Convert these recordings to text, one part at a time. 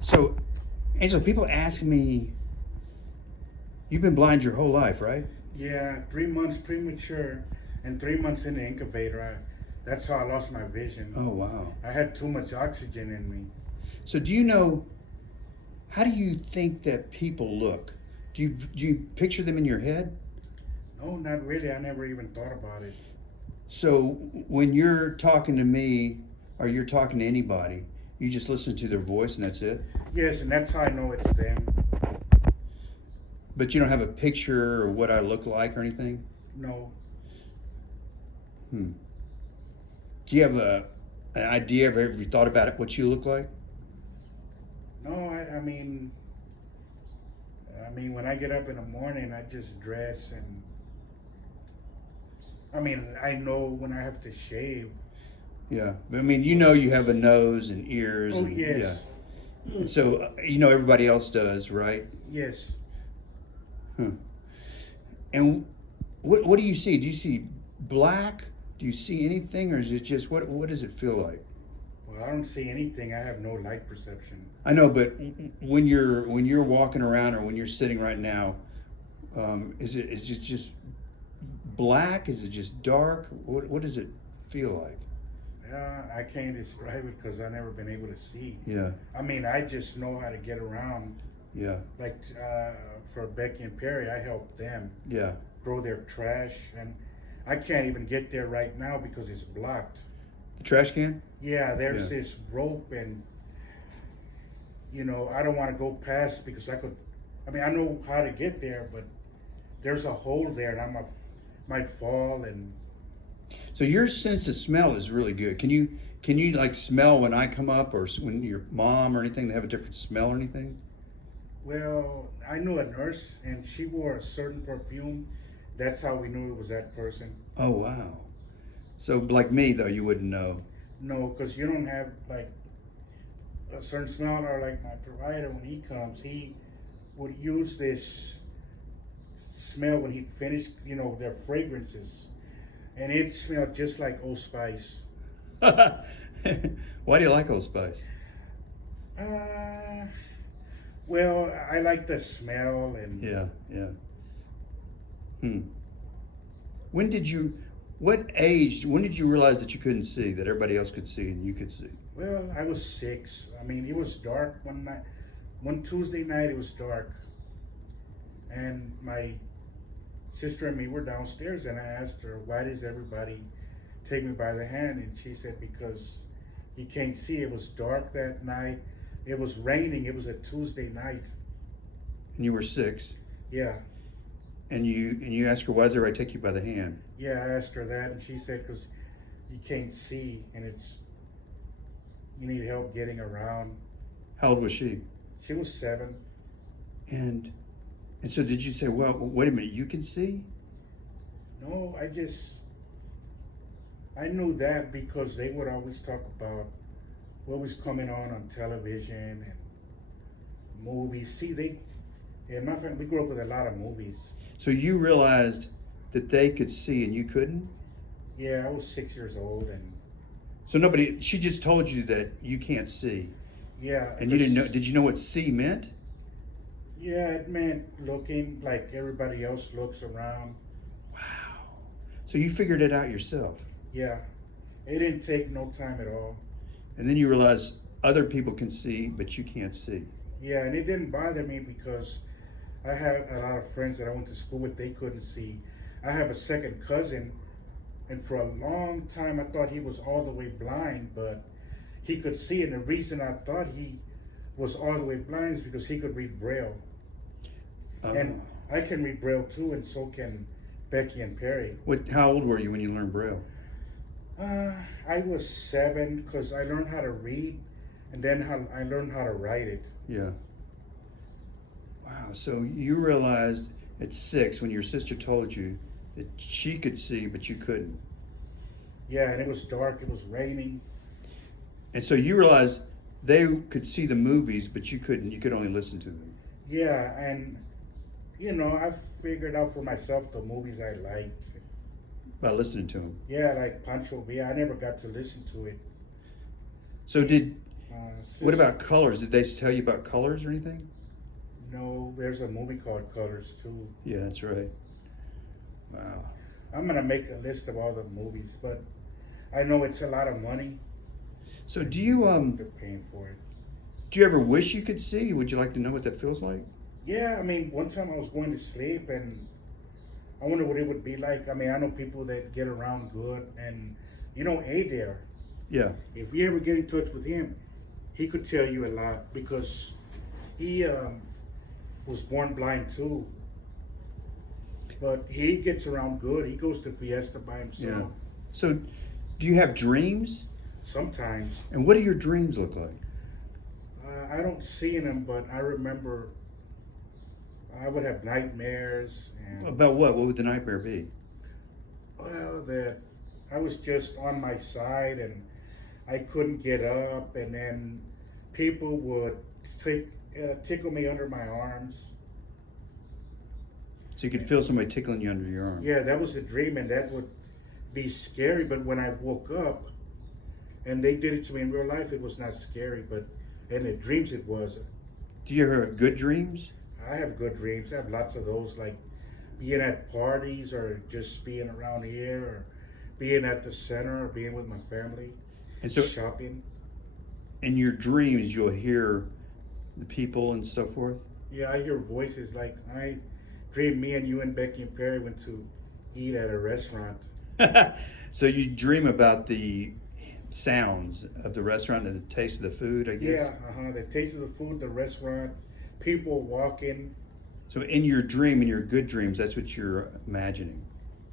So, Angelo, people ask me, you've been blind your whole life, right? Yeah, 3 months premature and 3 months in the incubator. That's how I lost my vision. Oh, wow. I had too much oxygen in me. So, how do you think that people look? Do you picture them in your head? No, not really. I never even thought about it. So, when you're talking to me or you're talking to anybody, you just listen to their voice and that's it? Yes, and that's how I know it's them. But you don't have a picture or what I look like or anything? No, Hmm. Do you have an idea of have you thought about it, what you look like? no. I mean, when I get up in the morning, I just dress and. I mean, I know when I have to shave. Yeah. But I mean, you know you have a nose and ears Oh and yeah. yes, And so you know everybody else does, right? yes. Huh. And what do you see? Do you see black? Do you see anything, or is it just what does it feel like? Well, I don't see anything. I have no light perception. I know, but when you're walking around or when you're sitting right now, is it just black? Is it just dark? What does it feel like? I can't describe it because I've never been able to see. Yeah, I mean, I just know how to get around. yeah, Like for Becky and Perry, I help them yeah. throw their trash, and I can't even get there right now because it's blocked. The trash can? Yeah, Yeah. there's this rope, and I don't want to go past because I could. I mean, I know how to get there, but there's a hole there, and might fall. And So your sense of smell is really good. Can you like smell when I come up or when your mom or anything? They have a different smell or anything? well, I knew a nurse, and she wore a certain perfume. That's how we knew it was that person. Oh wow. So like me though, you wouldn't know. No, because you don't have like a certain smell, or like my provider when he comes, he would use this smell when he finished, their fragrances, and it smelled just like Old Spice. Why do you like Old Spice? Uh, well, I like the smell, and Yeah, yeah. Hmm. When did you? What age? When did you realize that you couldn't see, that everybody else could see and you could see? well, I was 6. I mean, it was dark one night. One Tuesday night, it was dark, and my sister and me were downstairs, and I asked her, "Why does everybody take me by the hand?" And she said, "Because you can't see. It was dark that night. It was raining. It was a Tuesday night." And you were 6, Yeah, and you asked her, "Why does everybody take you by the hand?" yeah. I asked her that, and she said, "Because you can't see, and you need help getting around." How old was she? She was 7. And and so did you say, "Well, wait a minute, you can see"? No, I knew that because they would always talk about what was coming on television and movies. See, in my family, we grew up with a lot of movies. So you realized that they could see and you couldn't? Yeah, I was 6 years old, and So nobody, she just told you that you can't see. yeah, And you didn't know, because did you know what see meant? yeah, it meant looking like everybody else looks around. Wow. So you figured it out yourself. Yeah, it didn't take no time at all. And then you realize other people can see, but you can't see. Yeah, and it didn't bother me because I had a lot of friends that I went to school with. They couldn't see. I have a second cousin, and for a long time I thought he was all the way blind, but he could see. And the reason I thought he was all the way blind is because he could read Braille, Oh. and I can read Braille too, and so can Becky and Perry. How old were you when you learned Braille? Uh, I was 7 because I learned how to read, and then I learned how to write it. Yeah. Wow. So you realized at 6 when your sister told you that she could see, but you couldn't. Yeah, and it was dark. It was raining. And so you realized they could see the movies, but you couldn't. You could only listen to them Yeah, and I figured out for myself the movies I liked. by listening to them. Yeah, like Pancho Villa. I never got to listen to it. So What Sister, about colors? Did they tell you about colors or anything? no, there's a movie called Colors too. Yeah, that's right. Wow. I'm gonna make a list of all the movies, but I know it's a lot of money, So and do you they're paying for it. do you ever wish you could see? Would you like to know what that feels like? Yeah, I mean, one time I was going to sleep and I wonder what it would be like. I mean, I know people that get around good, and you know, Adair. Yeah. If you ever get in touch with him, he could tell you a lot because he was born blind too. But he gets around good. He goes to Fiesta by Yeah. himself So do you have dreams? sometimes. And what do your dreams look like? I don't see him, but I remember I would have nightmares, and About what? What would the nightmare be? well, that I was just on my side and I couldn't get up, and then people would take tickle me under my arms. So you could feel somebody tickling you under your arm. Yeah, that was a dream, and that would be scary. But when I woke up and they did it to me in real life, it was not scary. But in the dreams, it was. Do you ever have good dreams? I have good dreams. I have lots of those, like being at parties or just being around here or being at the center or being with my family, And so shopping. in your dreams, you'll hear the people and so forth? Yeah, I hear voices. Like I dream me and you and Becky and Perry went to eat at a restaurant. So you dream about the sounds of the restaurant and the taste of the food, I guess? Yeah, the taste of the food, the restaurant, people walking. So in your dream, in your good dreams, that's what you're imagining.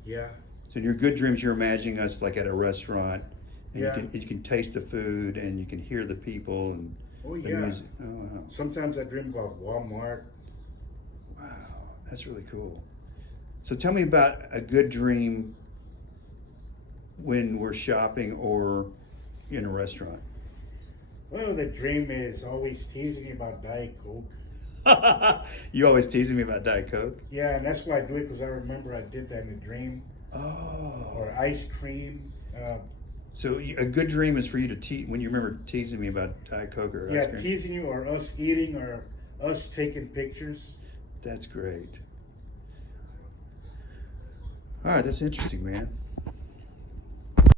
Yeah, So in your good dreams, you're imagining us like at a restaurant, and Yeah. you can taste the food, and you can hear the people and oh the yeah. music. Oh wow, Sometimes I dream about Walmart. wow, that's really cool. So tell me about a good dream when we're shopping or in a restaurant. Well, the dream is always teasing me about Diet Coke. You always teasing me about Diet Coke. Yeah, and that's why I do it because I remember I did that in a dream. Oh, Or ice cream. so a good dream is for you to when you remember teasing me about Diet Coke or Yeah, ice cream. teasing you or us eating or us taking pictures. That's great. All right, that's interesting, man.